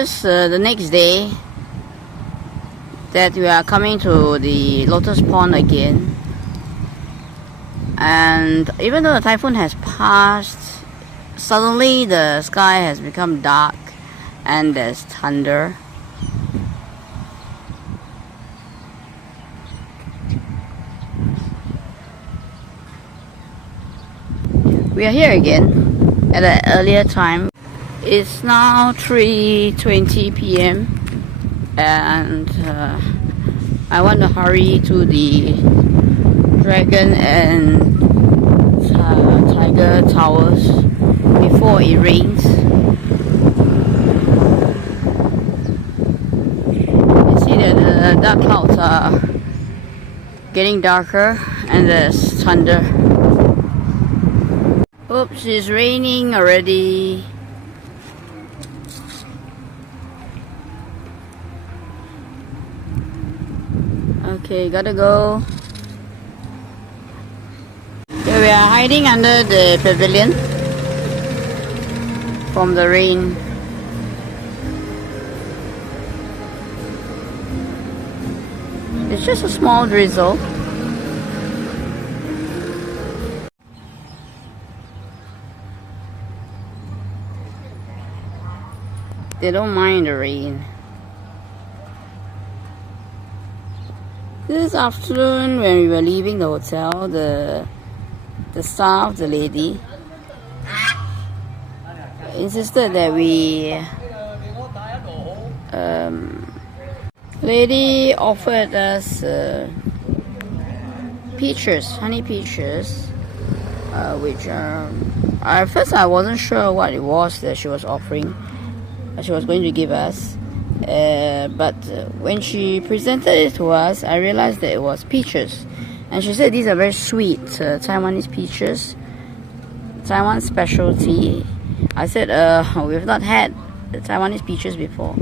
is the next day that we are coming to the Lotus Pond again. And even though the typhoon has passed, suddenly the sky has become dark and there's thunder. We are here again at an earlier time. It's now 3:20 p.m. and I want to hurry to the Dragon and Tiger Towers before it rains. You see that the dark clouds are getting darker and there's thunder. Oops, it's raining already. Okay, gotta go. Okay, we are hiding under the pavilion from the rain. It's just a small drizzle. They don't mind the rain. This afternoon when we were leaving the hotel, the staff, the lady, insisted that lady offered us peaches, honey peaches, which at first I wasn't sure what it was that she was offering. She was going to give us, but when she presented it to us, I realized that it was peaches, and she said these are very sweet Taiwanese peaches, Taiwan specialty. I said we've not had the Taiwanese peaches before,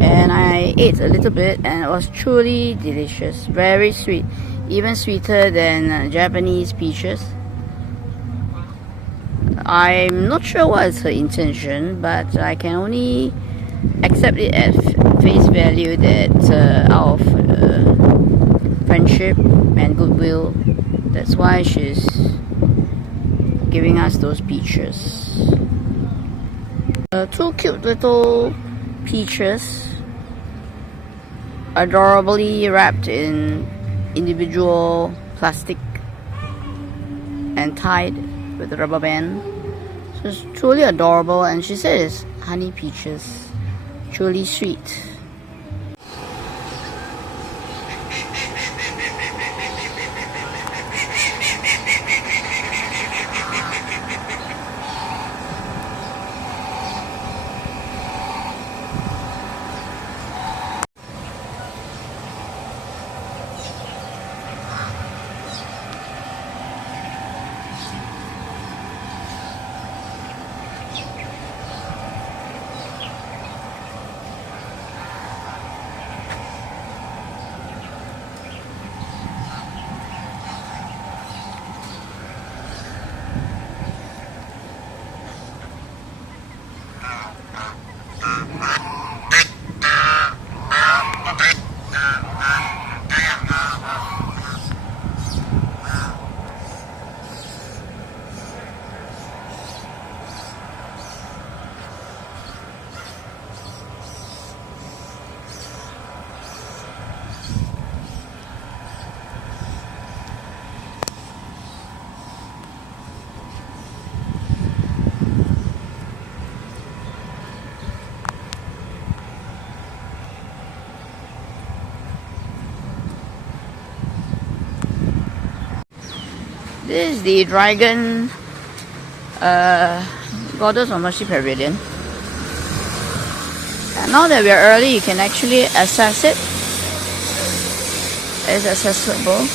and I ate a little bit and it was truly delicious, very sweet, even sweeter than Japanese peaches. I'm not sure what is her intention, but I can only accept it at face value that out of friendship and goodwill, that's why she's giving us those peaches. Two cute little peaches, adorably wrapped in individual plastic and tied with a rubber band. So it's truly adorable, and she said it's honey peaches, truly sweet. This is the Dragon Goddess of Mercy Pavilion. And now that we are early, you can actually access it. It's accessible.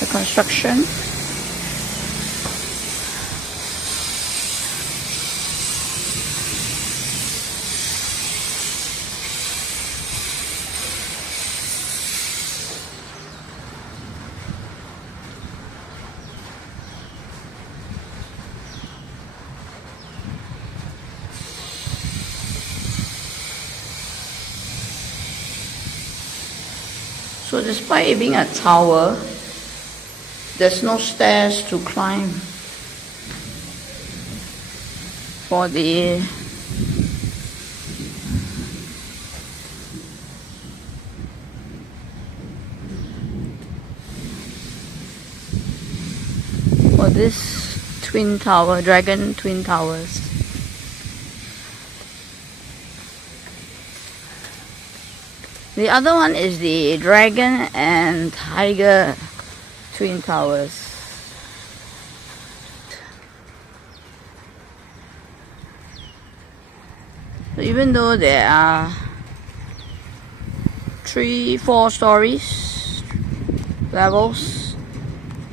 The construction. So despite it being a tower, there's no stairs to climb for the this twin tower, Dragon Twin Towers. The other one is the Dragon and Tiger Twin Towers. So even though there are 3-4 stories levels,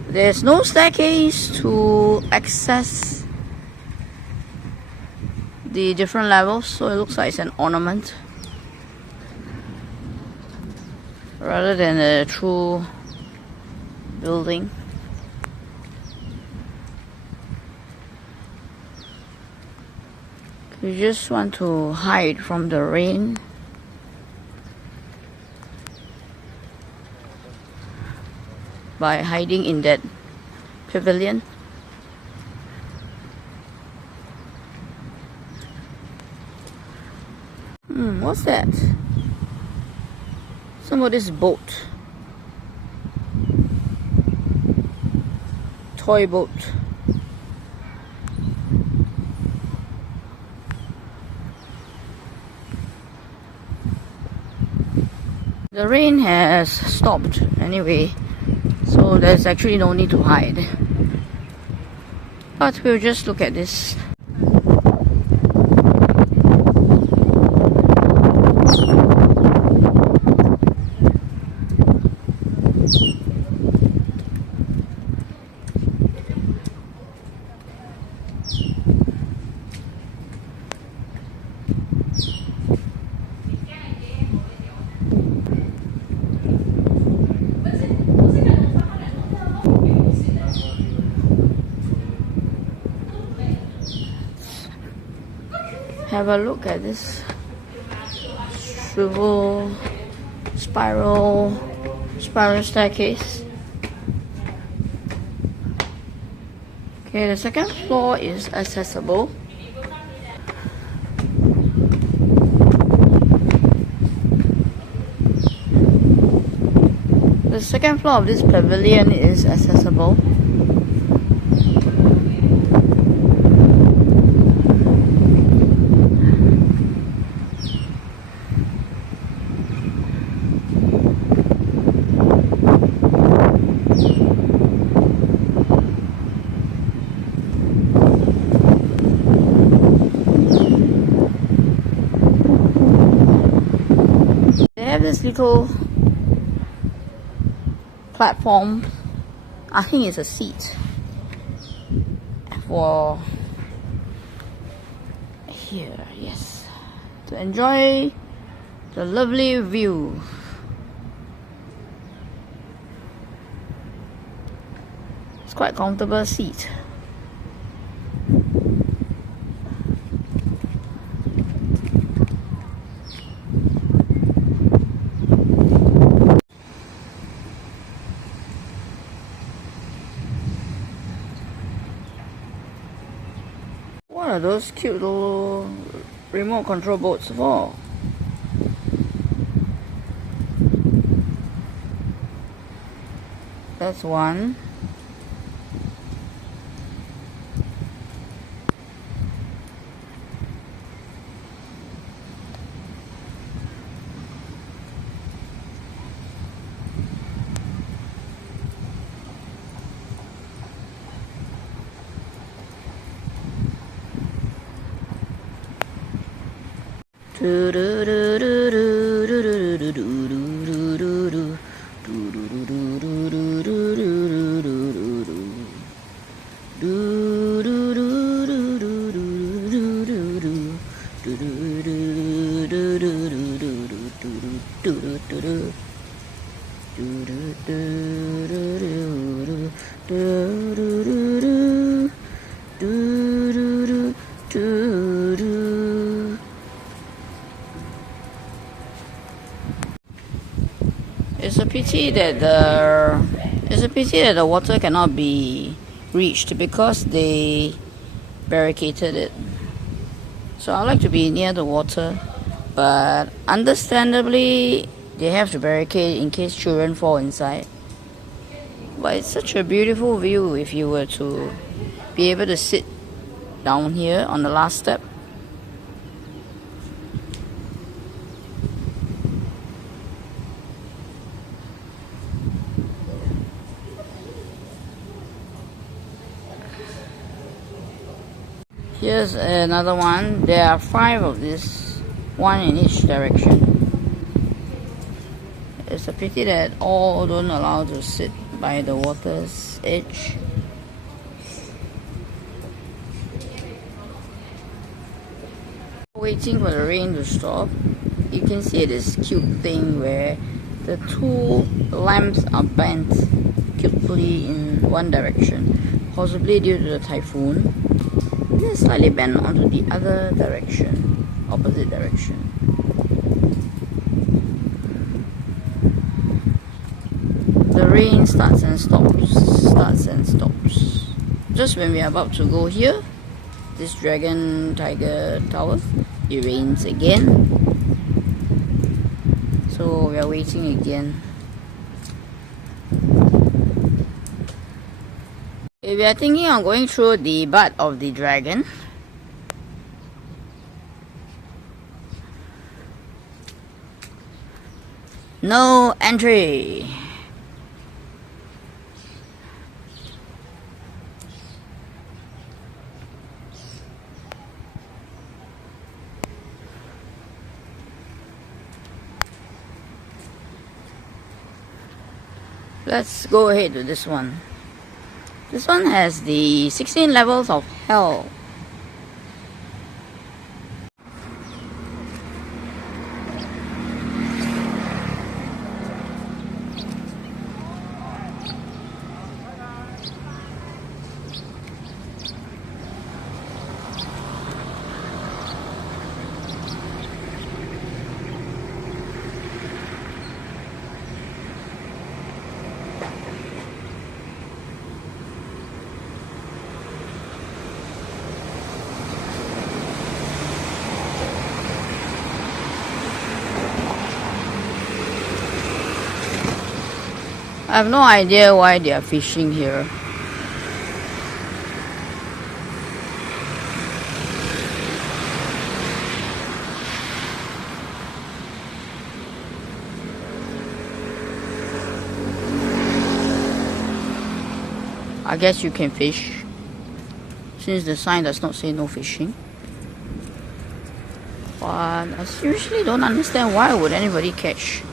there's no staircase to access the different levels, so it looks like it's an ornament rather than a true building. You just want to hide from the rain. By hiding in that pavilion. What's that? Somebody's boat. Toy boat. The rain has stopped anyway, so there's actually no need to hide. But we'll just look at this. Have a look at this spiral staircase. Okay, the second floor is accessible. The second floor of this pavilion is accessible. This little platform, I think it's a seat for here, yes, to enjoy the lovely view. It's quite a comfortable seat. What are those cute little remote control boats for? That's one. pity that the water cannot be reached because they barricaded it. So I like to be near the water, but understandably they have to barricade in case children fall inside. But it's such a beautiful view if you were to be able to sit down here on the last step. Here's another one. There are 5 of this, 1 in each direction. It's a pity that all don't allow to sit by the water's edge. Waiting for the rain to stop, you can see this cute thing where the 2 lamps are bent cutely in one direction, possibly due to the typhoon. They're slightly bent onto the other direction, opposite direction. The rain starts and stops. Just when we are about to go here, this Dragon Tiger Tower, it rains again. So we are waiting again. If we are thinking of going through the butt of the dragon, no entry. Let's go ahead to this one. This one has the 16 levels of hell. I have no idea why they are fishing here. I guess you can fish, since the sign does not say no fishing. But I seriously don't understand why would anybody catch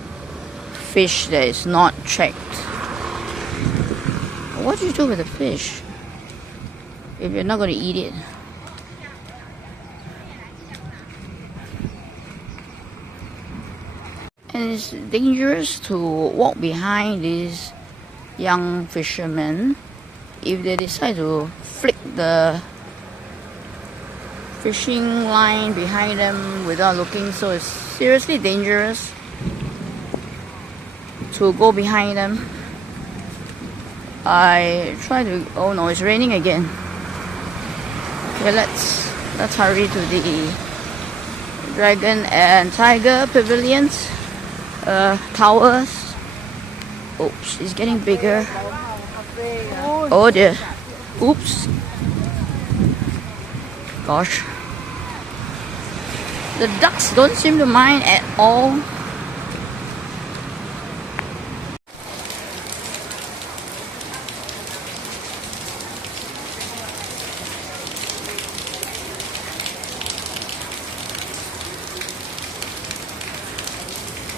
fish that is not checked. What do you do with the fish if you're not going to eat it? And it's dangerous to walk behind these young fishermen if they decide to flick the fishing line behind them without looking. So it's seriously dangerous to go behind them. I try to. Oh no, it's raining again. Okay, let's hurry to the Dragon and Tiger pavilions, towers. Oops, it's getting bigger. Oh dear. Oops. Gosh. The ducks don't seem to mind at all.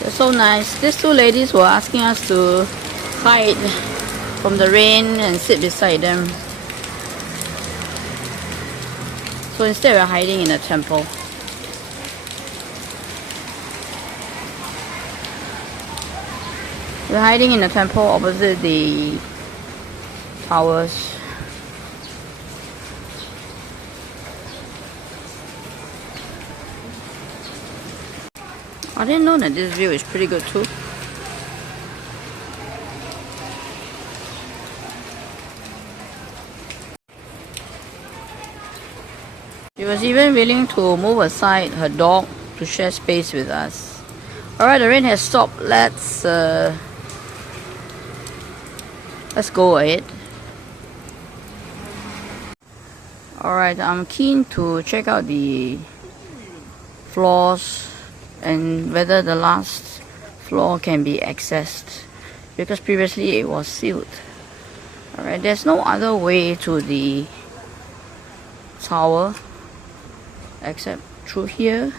They're so nice. These 2 ladies were asking us to hide from the rain and sit beside them. So instead we're hiding in a temple. We're hiding in a temple opposite the towers. I didn't know that this view is pretty good too. She was even willing to move aside her dog to share space with us. Alright, the rain has stopped. Let's go ahead. Alright, I'm keen to check out the floors and whether the last floor can be accessed, because previously it was sealed. Alright, there's no other way to the tower except through here,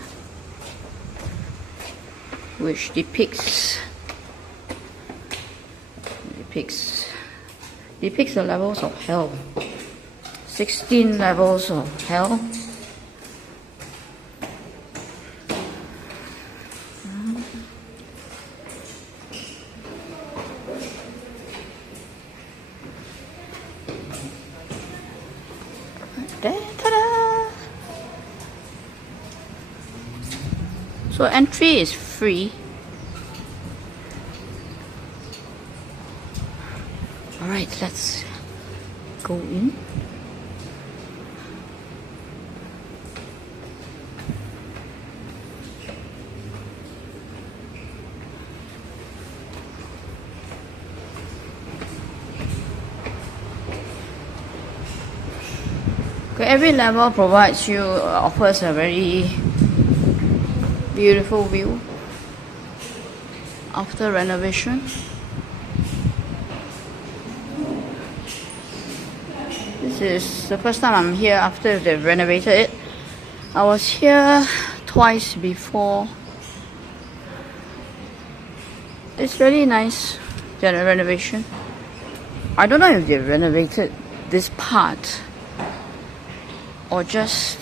which depicts the levels of hell. 16 levels of hell. Ta-da! So entry is free. Alright, let's go in. Okay, every level provides you, offers a very beautiful view after renovation. This is the first time I'm here after they've renovated it. I was here twice before. It's really nice, the renovation. I don't know if they renovated this part or just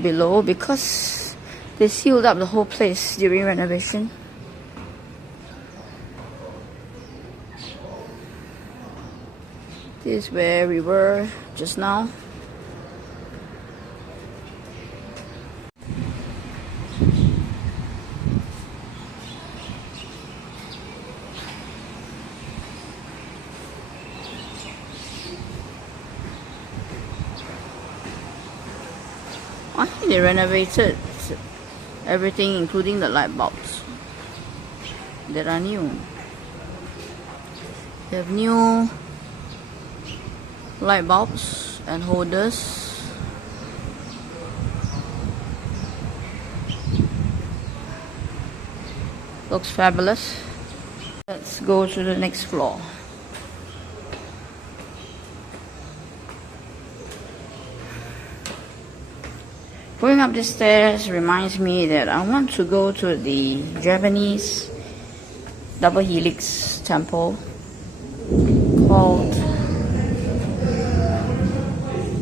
below, because they sealed up the whole place during renovation. This is where we were just now. I think they renovated everything, including the light bulbs that are new. They have new light bulbs and holders. Looks fabulous. Let's go to the next floor. Going up the stairs reminds me that I want to go to the Japanese double helix temple called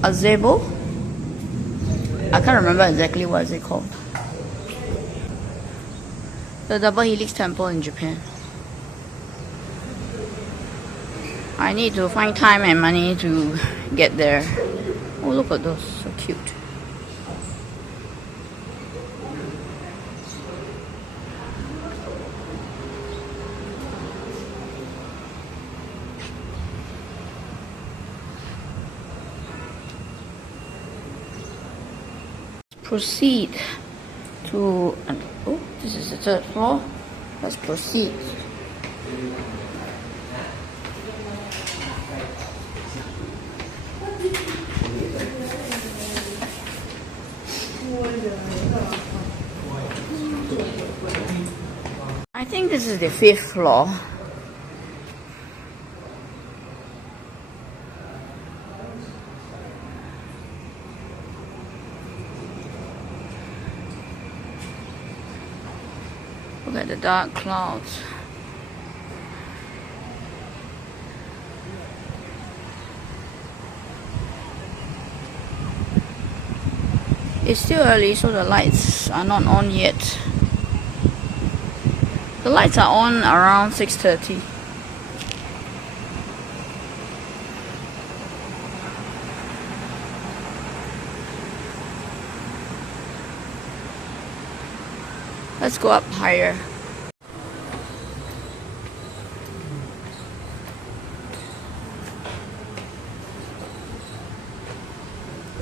Azebo. I can't remember exactly what is it called. The double helix temple in Japan. I need to find time and money to get there. Oh, look at those, so cute. Proceed to, oh, this is the third floor. Let's proceed. I think this is the fifth floor. Look at the dark clouds. It's still early, so the lights are not on yet. The lights are on around 6:30. Let's go up higher.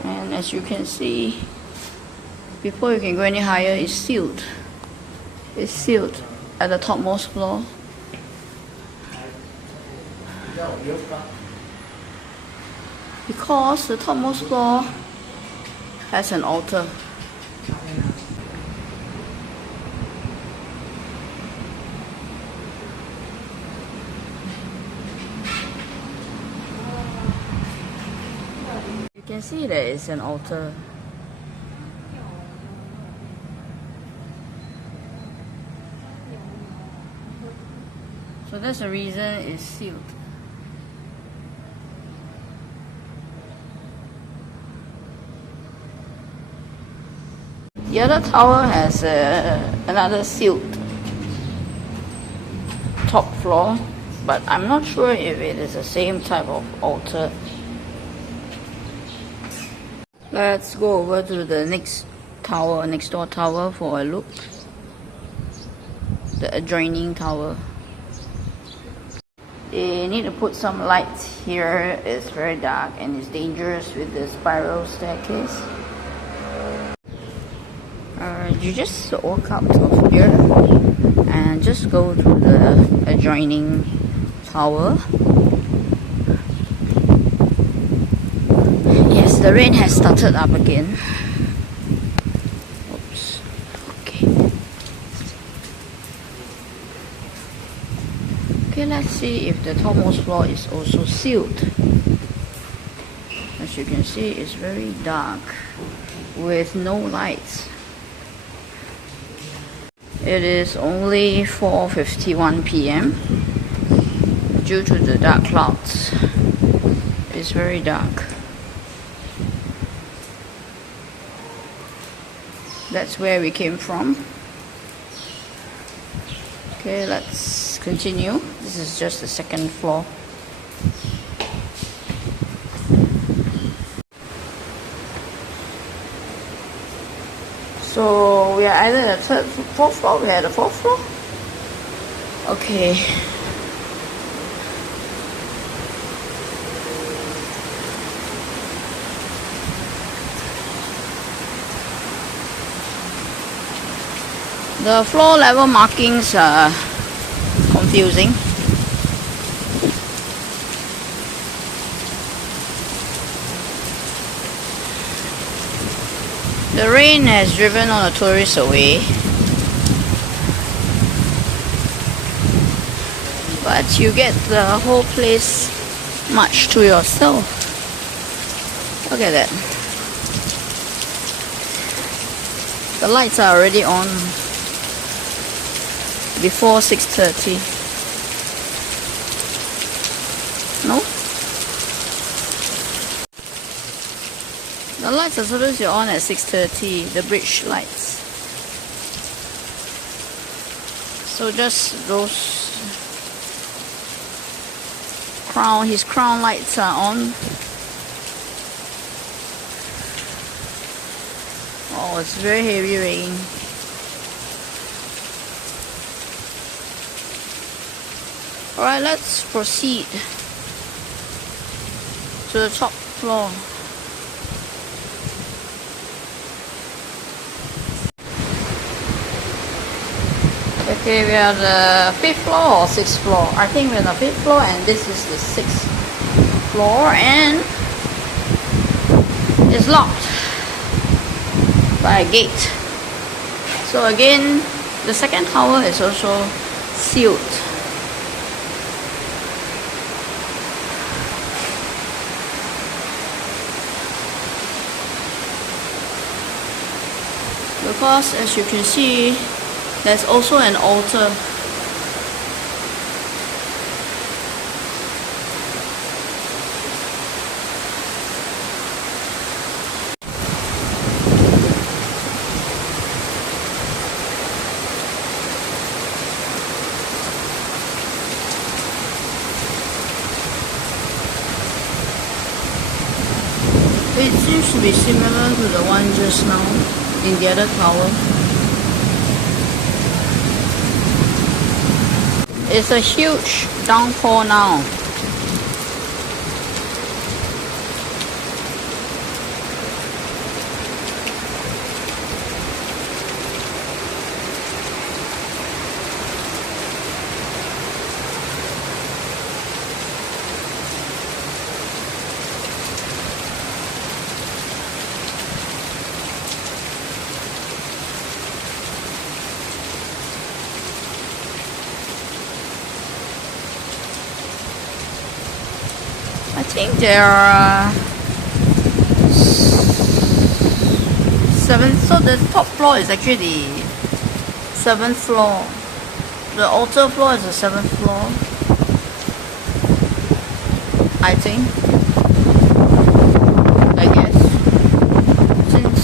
And as you can see, before you can go any higher, it's sealed. It's sealed at the topmost floor. Because the topmost floor has an altar. You can see there is an altar. So that's the reason it's sealed. The other tower has another sealed top floor, but I'm not sure if it is the same type of altar. Let's go over to the next tower, next door tower for a look. The adjoining tower. They need to put some lights here. It's very dark and it's dangerous with the spiral staircase. You just walk out of here and just go to the adjoining tower. Yes, the rain has started up again. Oops. Okay. Okay, let's see if the topmost floor is also sealed. As you can see, it's very dark with no lights. It is only 4:51 p.m. due to the dark clouds. It's very dark. That's where we came from. Okay, let's continue. This is just the second floor. So we are either at the fourth floor. We are at the fourth floor. Okay. The floor level markings are confusing. The rain has driven all the tourists away, but you get the whole place much to yourself. Look at that. The lights are already on before 6:30. No? The lights are supposed to be on at 6:30, the bridge lights. So just those his crown lights are on. Oh, it's very heavy rain. Alright, let's proceed to the top floor. Okay, we are the 5th floor or 6th floor. I think we're on the 5th floor and this is the 6th floor, and it's locked by a gate. So again, the second tower is also sealed. Because as you can see, there's also an altar. It seems to be similar to the one just now in the other tower. It's a huge downpour now. think there are 7. So the top floor is actually the 7th floor. The altar floor is the 7th floor, I think. I guess. Since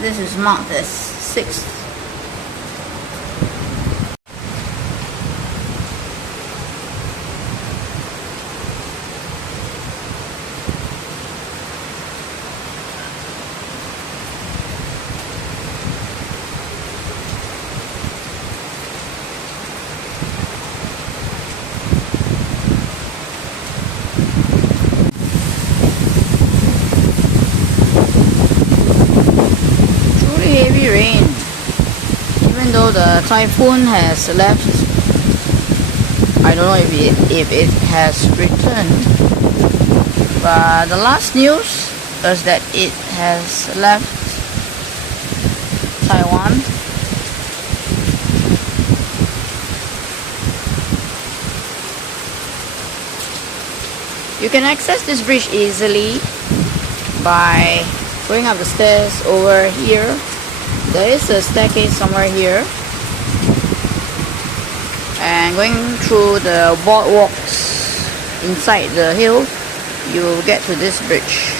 this is marked as 6th. Heavy rain, even though the typhoon has left. I don't know if it has returned, but the last news is that it has left Taiwan. You can access this bridge easily by going up the stairs over here. There is a staircase somewhere here, and going through the boardwalks inside the hill, you will get to this bridge.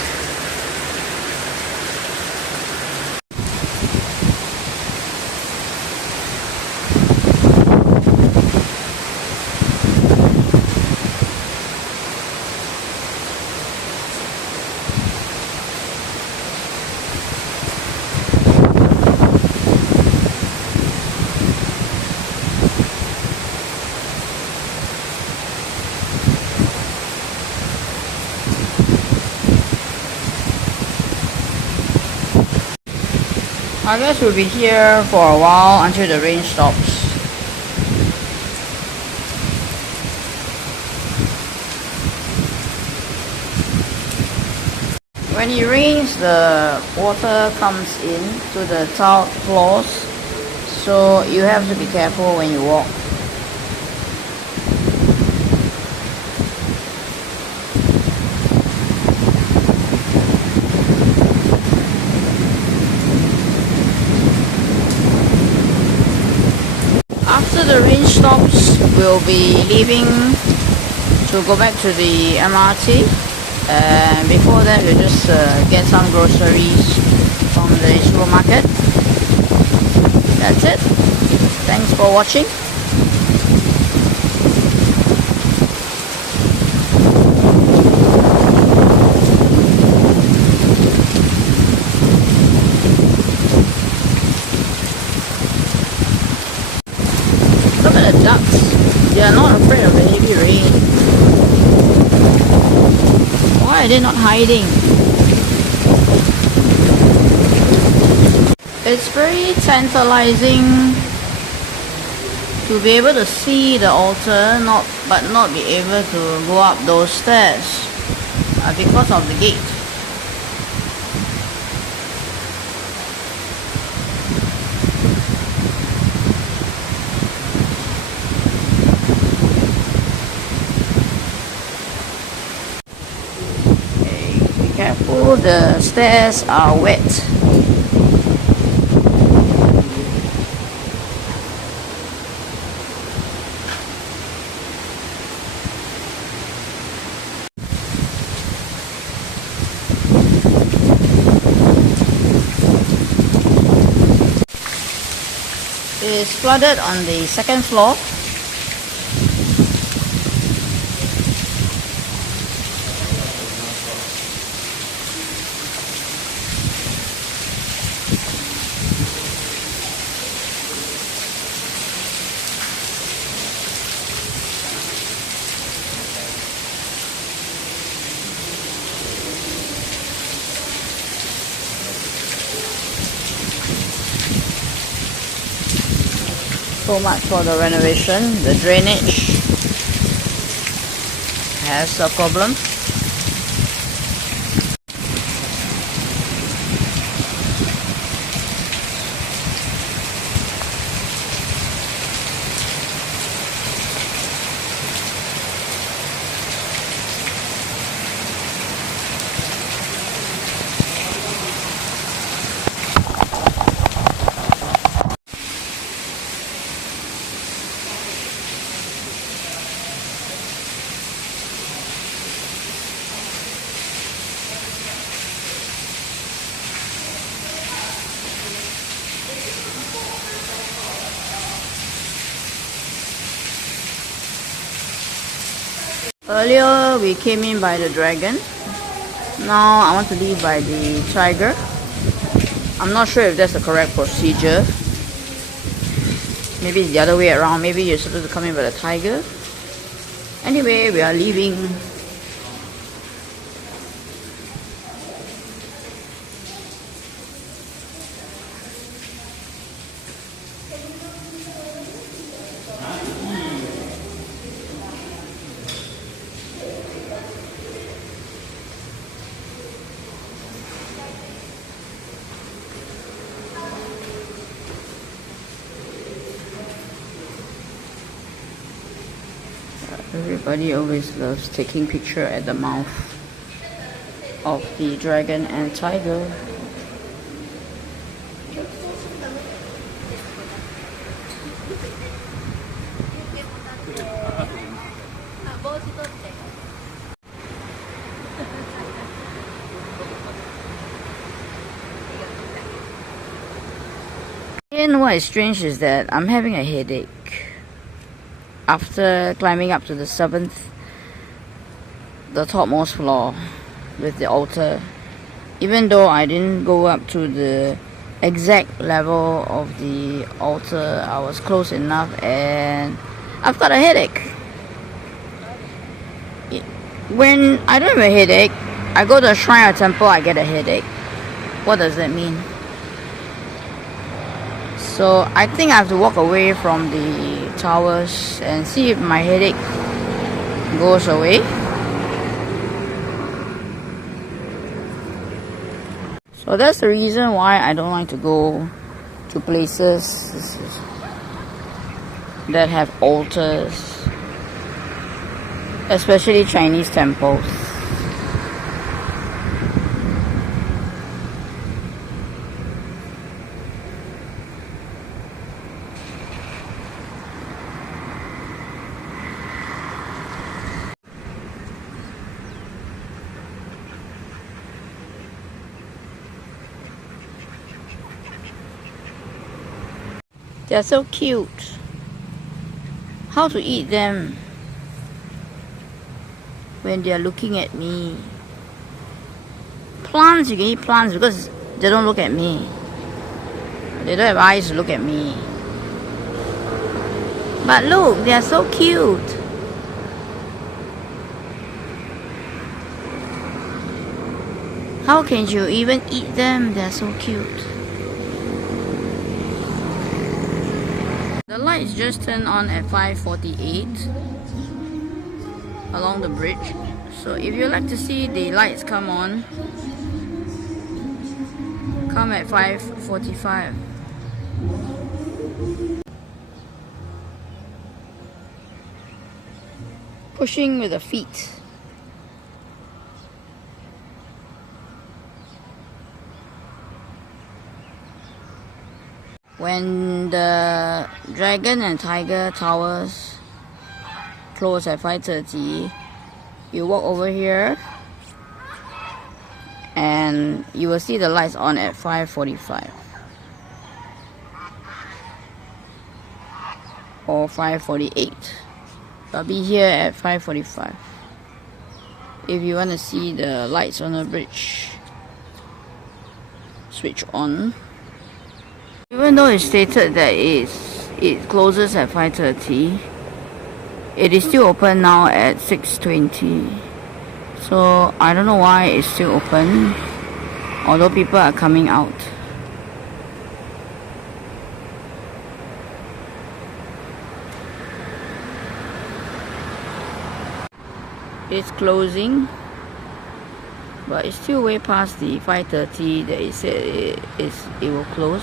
I guess we'll be here for a while until the rain stops. When it rains, the water comes in to the tiled floors, so you have to be careful when you walk. After the rain stops, we'll be leaving to go back to the MRT, and before that we'll just get some groceries from the supermarket. That's it. Thanks for watching. Look at the ducks. They are not afraid of the heavy rain. Why are they not hiding? It's very tantalizing to be able to see the altar, but not be able to go up those stairs because of the gate. Careful, the stairs are wet. It is flooded on the 2nd floor. So much for the renovation. The drainage has a problem. Earlier we came in by the dragon. Now I want to leave by the tiger. I'm not sure if that's the correct procedure. Maybe it's the other way around. Maybe you're supposed to come in by the tiger. Anyway, we are leaving. Everybody always loves taking picture at the mouth of the dragon and tiger. And what is strange is that I'm having a headache. After climbing up to the topmost floor with the altar, even though I didn't go up to the exact level of the altar, I was close enough and I've got a headache. When I don't have a headache, I go to a shrine or temple, I get a headache. What does that mean? So I think I have to walk away from the towers and see if my headache goes away. So that's the reason why I don't like to go to places that have altars, especially Chinese temples. They're so cute. How to eat them when they're looking at me? Plants, you can eat plants because they don't look at me. They don't have eyes to look at me. But look, they're so cute. How can you even eat them? They're so cute. The lights just turned on at 5:48 along the bridge. So if you like to see the lights come on, come at 5:45. Pushing with the feet. When the dragon and tiger towers close at 5:30, you walk over here and you will see the lights on at 5:45 or 5:48. I'll be here at 5:45 if you want to see the lights on the bridge switch on. Even though it's stated that it closes at 5:30, it is still open now at 6:20. So I don't know why it's still open, although people are coming out. It's closing, but it's still way past the 5:30 that it said it will close.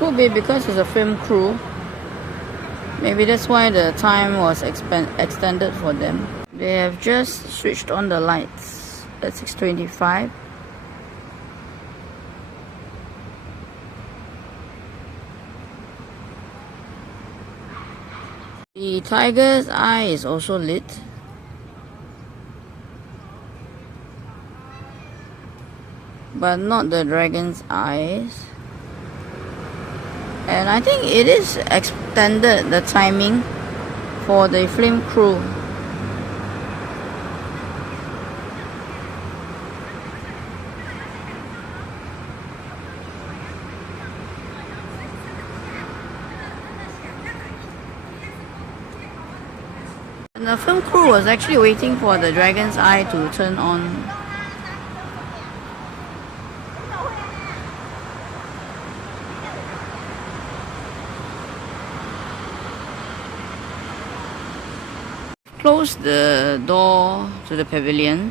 Could be because it's a film crew. Maybe that's why the time was extended for them. They have just switched on the lights at 6:25. tiger's eye is also lit. But not the dragon's eyes. And I think it is extended the timing for the film crew. And the film crew was actually waiting for the dragon's eye to turn on. Closed the door to the pavilion,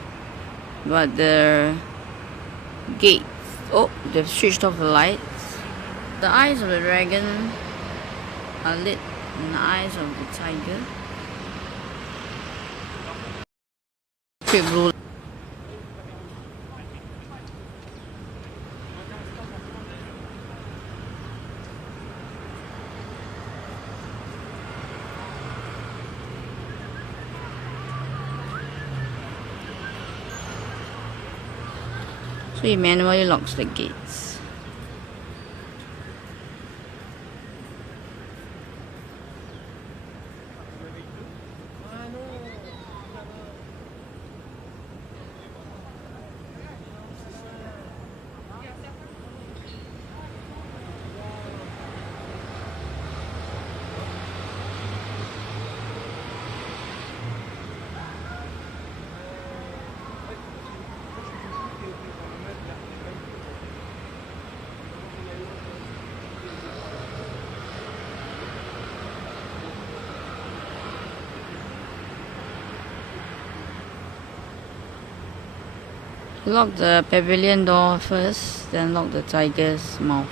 but the gates, oh, they've switched off the lights. The eyes of the dragon are lit and the eyes of the tiger. Blue. So he manually locks the gates. Lock the pavilion door first, then lock the tiger's mouth.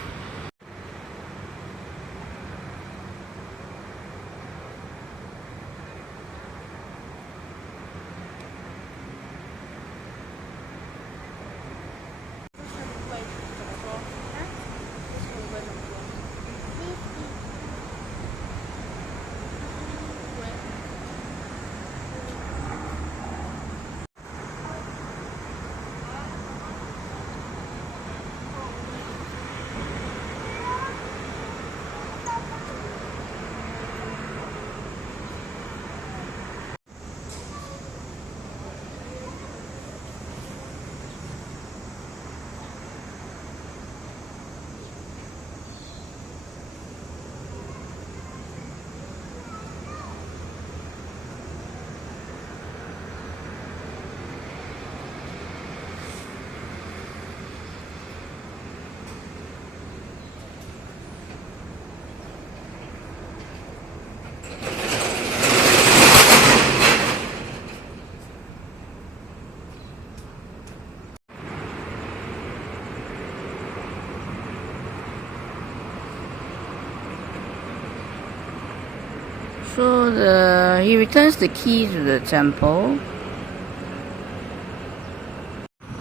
So he returns the key to the temple.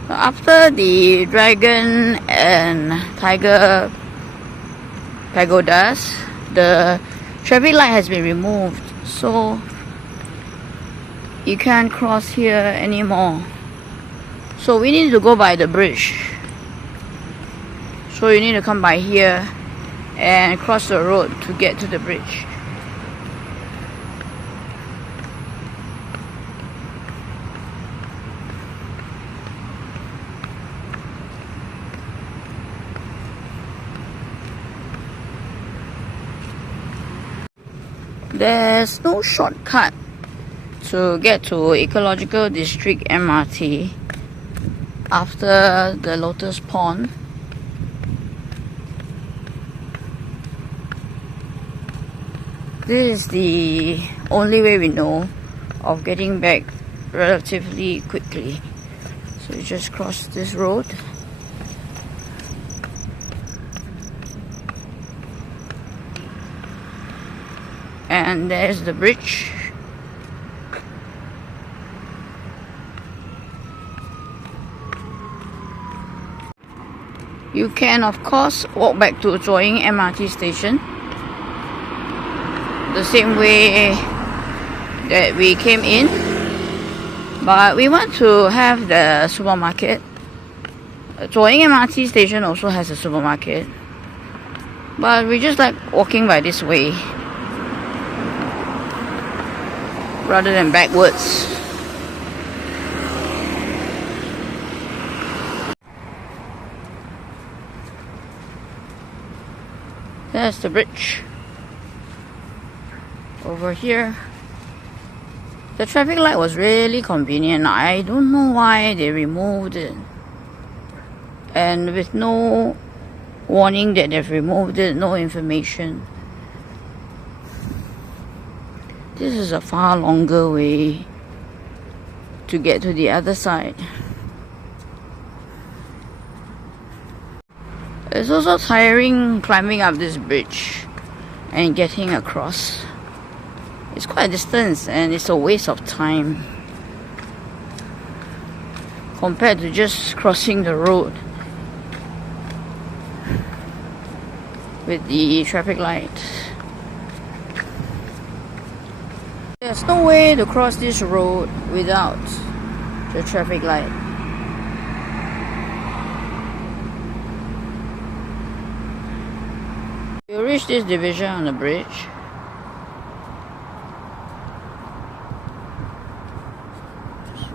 After the dragon and tiger pagodas, the traffic light has been removed, so you can't cross here anymore. So we need to go by the bridge. So you need to come by here and cross the road to get to the bridge. There's no shortcut to get to Ecological District MRT after the Lotus Pond. This is the only way we know of getting back relatively quickly. So you just cross this road. And there's the bridge. You can of course walk back to Zhuoying MRT station the same way that we came in, but we want to have the supermarket. Zuoying MRT station also has a supermarket, but we just like walking by this way rather than backwards. There's the bridge. Over here, the traffic light was really convenient. I don't know why they removed it, and with no warning that they've removed it, no information. This is a far longer way to get to the other side. It's also tiring climbing up this bridge and getting across. It's quite a distance and it's a waste of time compared to just crossing the road with the traffic light. There's no way to cross this road without the traffic light. You reach this division on the bridge.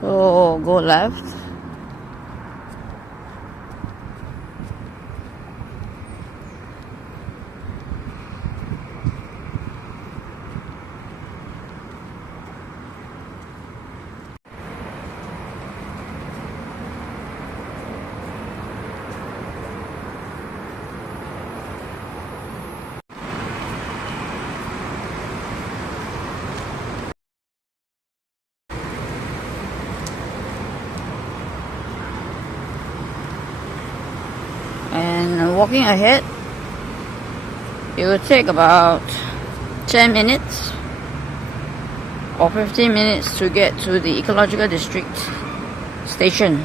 So go left. And walking ahead, it will take about 10 minutes or 15 minutes to get to the ecological district station.